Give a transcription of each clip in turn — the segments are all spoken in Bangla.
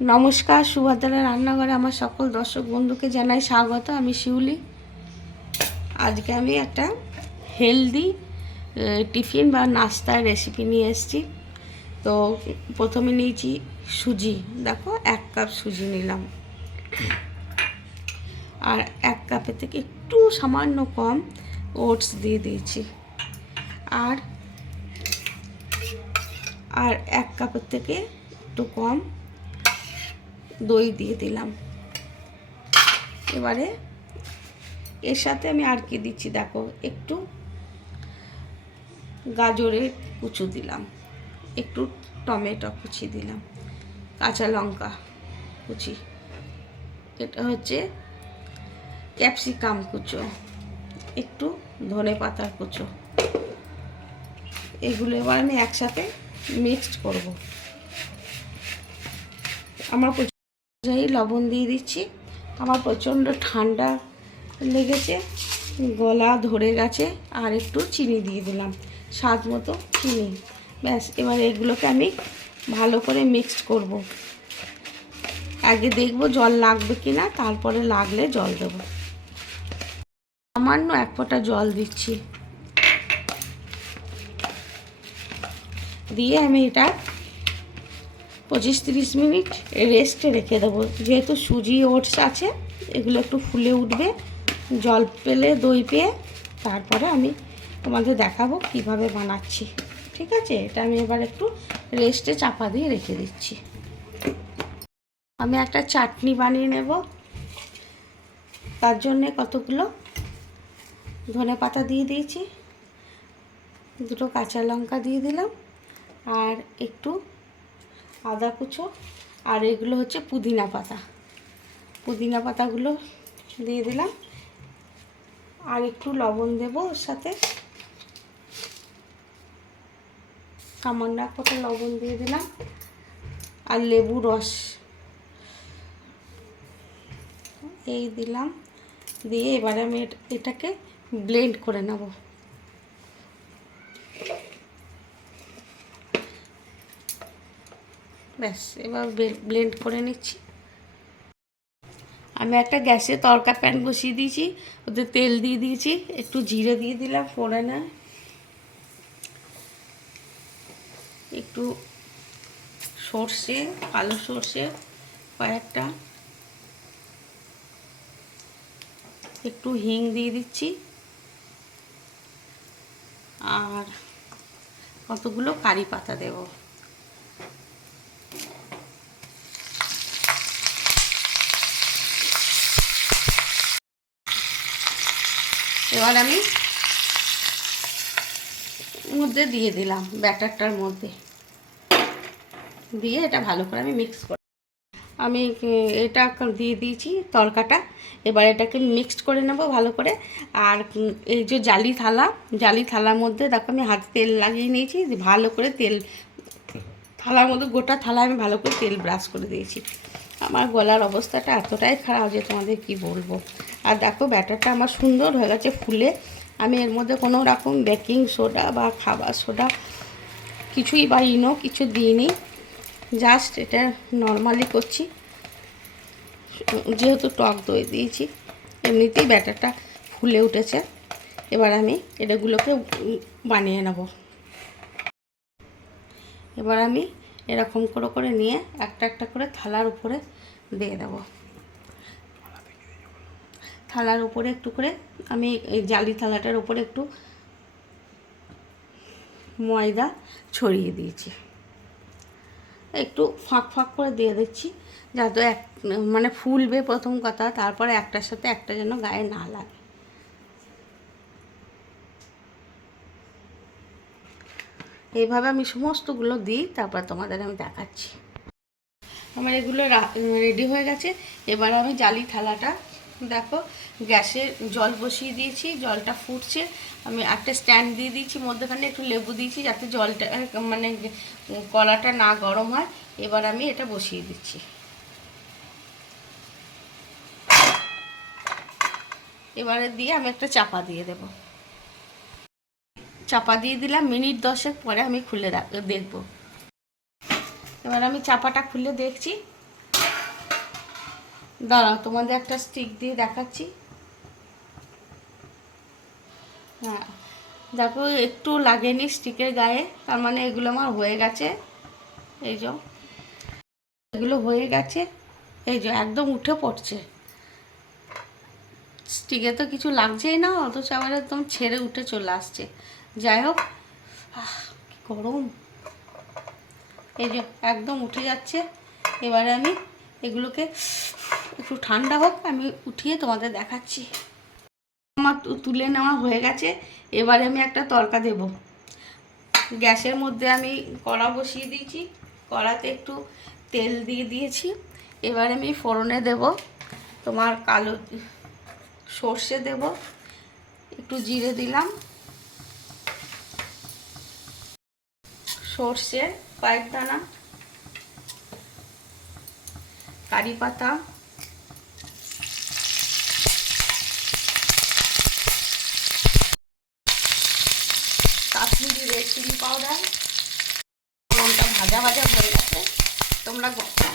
নমস্কার, সুভদ্রা রান্নাঘরে আমার সকল দর্শক বন্ধুকে জানাই স্বাগত। আমি শিউলি। আজকে আমি একটা হেলদি টিফিন বা নাস্তার রেসিপি নিয়ে এসেছি। তো প্রথমে নিয়েছি সুজি, দেখো 1 কাপ সুজি নিলাম, আর 1 কাপের থেকে একটু সামান্য কম ওটস দিয়ে দিয়েছি, আর 1 কাপের থেকে একটু কম দই দিয়ে দিলাম। এবারে এর সাথে আমি আর কি দিচ্ছি দেখো, একটু গাজরের কুচু দিলাম, একটু টমেটো কুচি দিলাম, কাঁচা লঙ্কা কুচি, এটা হচ্ছে ক্যাপসিকাম কুচো, একটু ধনে পাতার কুচো। এগুলো এবার আমি একসাথে মিক্সড করব। আমার অনুযায়ী লবণ দিয়ে দিচ্ছি। আমার প্রচণ্ড ঠান্ডা লেগেছে, গলা ধরে গেছে, আর একটু চিনি দিয়ে দিলাম, স্বাদ মতো চিনি। ব্যাস, এবার এগুলোকে আমি ভালো করে মিক্সড করব। আগে দেখব জল লাগবে কি না, তারপরে লাগলে জল দেব। সামান্য 1 ফোঁটা জল দিচ্ছি, দিয়ে আমি এটা 25-30 মিনিট রেস্টে রেখে দেবো। যেহেতু সুজি ওটস আছে, এগুলো একটু ফুলে উঠবে, জল পেলে দই পেয়ে তারপরে আমি তোমাদের দেখাবো কিভাবে বানাচ্ছি। ঠিক আছে, এটা আমি এবার একটু রেস্টে চাপা দিয়ে রেখে দিচ্ছি। আমি একটা চাটনি বানিয়ে নেব। তার জন্যে কতগুলো ধনে পাতা দিয়ে দিয়েছি, 2 কাঁচা লঙ্কা দিয়ে দিলাম, আর একটু আদা কুচো, আর এগুলো হচ্ছে পুদিনা পাতা। পুদিনা পাতাগুলো দিয়ে দিলাম, আর একটু লবণ দেবো ওর সাথে, সামান্য 1 ফোঁটা লবণ দিয়ে দিলাম, আর লেবু রস এই দিলাম। দিয়ে এবারে আমি এটাকে ব্লেন্ড করে নেব। ব্যাস, এবার ব্লেন্ড করে নিচ্ছি। আমি একটা গ্যাসে তড়কা প্যান বসিয়ে দিয়েছি, ওতে তেল দিয়ে দিয়েছি, একটু জিরে দিয়ে দিলাম ফোড়নে, একটু সর্ষে, কালো সর্ষে কয়েকটা, একটু হিং দিয়ে দিচ্ছি, আর কতগুলো কারি পাতা দেব। এবার আমি মধ্যে দিয়ে দিলাম, ব্যাটারটার মধ্যে দিয়ে এটা ভালো করে আমি মিক্স করি। আমি এটা দিয়ে দিয়েছি তরকাটা, এবার এটাকে মিক্সড করে নেব ভালো করে। আর এই যে জালি থালার মধ্যে দেখো আমি হাতে তেল লাগিয়ে নিয়েছি, ভালো করে তেল থালার মধ্যে, গোটা থালায় আমি ভালো করে তেল ব্রাশ করে দিয়েছি। আমার গলার অবস্থাটা এতটাই খারাপ যে তোমাদের কি বলবো। আর দেখো ব্যাটারটা আমার সুন্দর হয়ে গেছে ফুলে। আমি এর মধ্যে কোনো রকম বেকিং সোডা বা খাবার সোডা কিছুই বা ইনো কিছু দিইনি, জাস্ট এটা নর্মালি করছি, যেহেতু টক দই দিয়েছি। এমনিতেই ব্যাটারটা ফুলে উঠেছে। এবার আমি এটাগুলোকে বানিয়ে নেব। এবার আমি এরকম করে করে নিয়ে একটা একটা করে থালার উপরে দিয়ে দেব। থালার উপরে একটু করে আমি এই জালি থালাটার উপরে একটু ময়দা ছড়িয়ে দিয়েছি, একটু ফাঁক ফাঁক করে দিয়ে দিচ্ছি, যাতে মানে ফুলবে প্রথম কথা, তারপরে একটার সাথে একটা যেন গায়ে না লাগে। এইভাবে আমি সমস্তগুলো দিই, তারপর তোমাদের আমি দেখাচ্ছি। আমার এগুলো রেডি হয়ে গেছে। এবার আমি জালি থালাটা দেখো গ্যাসে জল বসিয়ে দিয়েছি, জলটা ফুটছে। আমি একটা স্ট্যান্ড দিয়ে দিয়েছি, মধ্যখানে একটু লেবু দিয়েছি যাতে জলটা মানে কড়াটা না গরম হয়। এবার আমি এটা বসিয়ে দিচ্ছি। এবারে দিয়ে আমি একটা চাপা দিয়ে দেব। চাপা দিয়ে দিলাম, মিনিট 10 পরে আমি খুলে দেখব। এবার আমি চাপাটা খুলে দেখছি, দাঁড়াও, তোমাদের একটা স্টিক দিয়ে দেখাচ্ছি। হ্যাঁ, দেখো একটু লাগেনি স্টিকের গায়ে, তার মানে এগুলো আমার হয়ে গেছে। এই যে এগুলো হয়ে গেছে, এই যে একদম উঠে পড়ছে। স্টিকে তো কিছু লাগছেই না, অথচ আবার একদম ছেড়ে উঠে চলে আসছে। যাই হোক, কি গরম। এই যে একদম উঠে যাচ্ছে। এবারে আমি এগুলোকে একটু ঠান্ডা হোক, আমি উঠিয়ে তোমাদের দেখাচ্ছি। আমার তুলে নেওয়া হয়ে গেছে। এবারে আমি একটা তড়কা দেব। গ্যাসের মধ্যে আমি কড়া বসিয়ে দিয়েছি, কড়াতে একটু তেল দিয়ে দিয়েছি। এবারে আমি ফোড়নে দেব তোমার কালো সর্ষে দেব, একটু জিরে দিলাম, সর্ষে কয়েক দানা, কারি পাতা, কাশ্মীরি রেড চিলি পাউডার। ফোড়নটা ভাজা ভাজা হয়ে গেছে, তোমরা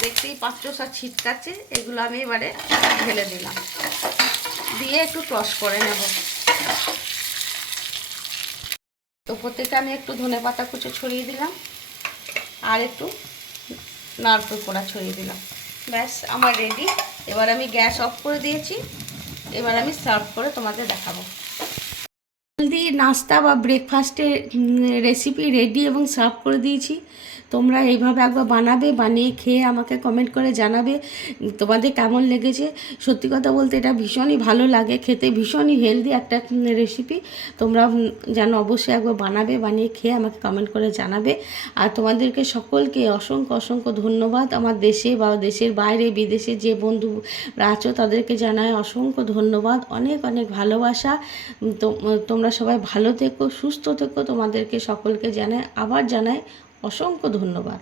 দেখতেই পাচ্ছ সব ছিটকাচ্ছে। এগুলো আমি এবারে ঢেলে দিলাম, দিয়ে একটু টস করে নেব। উপর থেকে আমি একটু ধনেপাতা কুচো ছড়িয়ে দিলাম, আর একটু নারকেল কোড়া ছড়িয়ে দিলাম। ব্যাস আমার রেডি। এবার আমি গ্যাস অফ করে দিয়েছি। এবার আমি সার্ভ করে তোমাদের দেখাবো। হেলদি নাস্তা বা ব্রেকফাস্টের রেসিপি রেডি এবং সার্ভ করে দিয়েছি। তোমরা এইভাবে একবার বানাবে, বানিয়ে খেয়ে আমাকে কমেন্ট করে জানাবে তোমাদের কেমন লেগেছে। সত্যি কথা বলতে এটা ভীষণই ভালো লাগে খেতে, ভীষণই হেলদি একটা রেসিপি। তোমরা যেন অবশ্যই একবার বানাবে, বানিয়ে খেয়ে আমাকে কমেন্ট করে জানাবে। আর তোমাদেরকে সকলকে অসংখ্য অসংখ্য ধন্যবাদ। আমার দেশে বা দেশের বাইরে বিদেশে যে বন্ধুরা আছো তাদেরকে জানাই অসংখ্য ধন্যবাদ, অনেক অনেক ভালোবাসা। তোমরা সবাই ভালো থেকো, সুস্থ থেকো, তোমাদেরকে সকলকে জানাই, আবার জানাই অসংখ্য ধন্যবাদ।